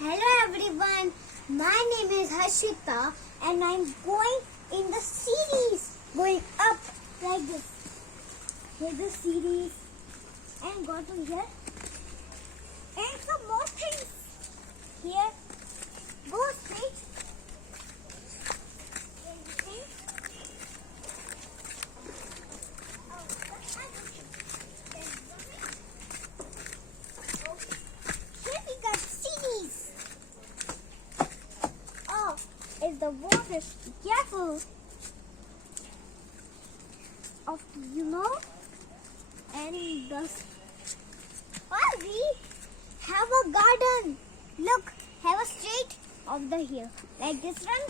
Hello everyone, my name is Harshita and I'm going in the series, going up like this. Here's the series and go to here and some more things. Here, go straight. Here we got series. Oh, is the water. Be careful of and the we have a garden. Look, have a straight of the here like this one.